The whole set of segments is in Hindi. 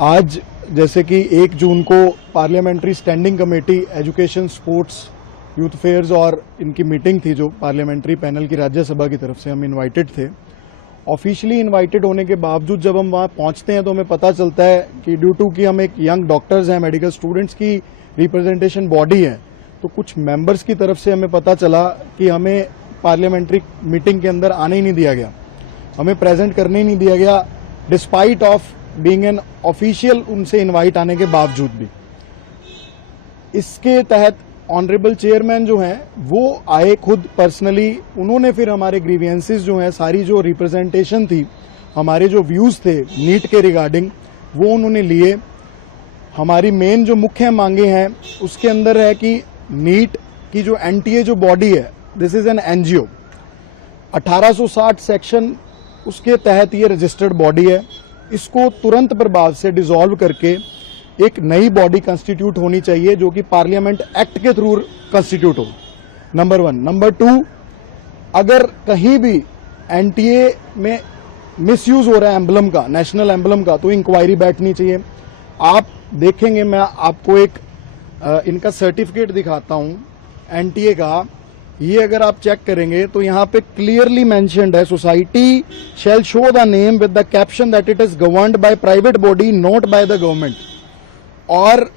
आज जैसे कि 1 जून को parliamentary standing committee education, sports, youth affairs और इनकी मीटिंग थी जो पार्लियामेंट्री पैनल की राज्यसभा की तरफ से हम इनवाइटेड थे। ऑफिशियली इनवाइटेड होने के बावजूद जब हम वहां पहुंचते हैं तो हमें पता चलता है कि ड्यू टू कि हम एक यंग डॉक्टर्स हैं, मेडिकल स्टूडेंट्स की रिप्रेजेंटेशन बॉडी है, तो कुछ मेंबर्स की तरफ से हमें पता चला कि हमें पार्लियामेंट्री मीटिंग के अंदर आने ही नहीं दिया गया, हमें प्रेजेंट करने ही नहीं दिया गया despite of being an official उनसे इनवाइट आने के बावजूद भी। इसके तहत ऑनरेबल चेयरमैन जो हैं वो आए खुद पर्सनली, उन्होंने फिर हमारे ग्रीवियंसेस जो हैं, सारी जो रिप्रेजेंटेशन थी, हमारे जो व्यूज थे नीट के रिगार्डिंग, वो उन्होंने लिए। हमारी मेन जो मुख्य मांगे हैं उसके अंदर है कि नीट की जो एनटीए जो बॉडी है, this is an NGO, 1860 section उसके तहत ये रजिस्टर्ड बॉडी है, इसको तुरंत प्रभाव से डिसॉल्व करके एक नई बॉडी कंस्टिट्यूट होनी चाहिए जो कि पार्लियामेंट एक्ट के थ्रू कंस्टिट्यूट हो, नंबर 1। नंबर 2, अगर कहीं भी एनटीए में मिसयूज हो रहा है एम्बलम का, नेशनल एम्बलम का, तो इंक्वायरी बैठनी चाहिए। आप देखेंगे, मैं आपको एक इनका सर्टिफिकेट दिखाता हूं एनटीए का, ये अगर आप चेक करेंगे तो यहां पे क्लियरली मेंशन्ड है, society shall show the name with the caption that it is governed by private body not by the government. और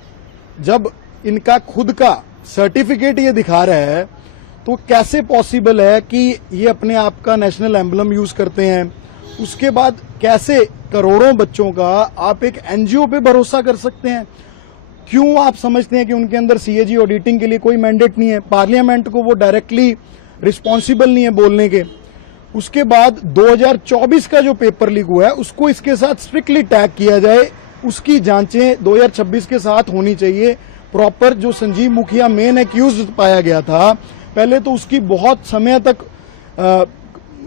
जब इनका खुद का सर्टिफिकेट ये दिखा रहा है तो कैसे पॉसिबल है कि ये अपने आप का नेशनल एम्बलम यूज करते हैं? उसके बाद कैसे करोड़ों बच्चों का आप एक एनजीओ पे भरोसा कर सकते हैं? क्यों आप समझते हैं कि उनके अंदर सीएजी ऑडिटिंग के लिए कोई मैंडेट नहीं है? पार्लियामेंट को वो डायरेक्टली रिस्पॉन्सिबल नहीं है बोलने के। उसके बाद 2024 का जो पेपर लीक हुआ है उसको इसके साथ स्ट्रिक्टली टैग किया जाए, उसकी जांचें 2026 के साथ होनी चाहिए। प्रॉपर जो संजीव मुखिया मेन एक्यूज पाया गया था, पहले तो उसकी बहुत समय तक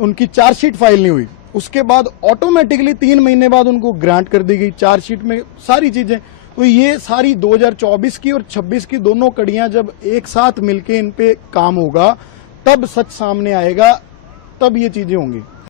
उनकी चार्जशीट फाइल नहीं हुई, उसके बाद ऑटोमेटिकली 3 महीने बाद उनको ग्रांट कर दी गई चार्जशीट में सारी चीजें। तो ये सारी 2024 की और 26 की दोनों कड़ियां जब एक साथ मिलके इन पे काम होगा तब सच सामने आएगा, तब ये चीजें होंगी।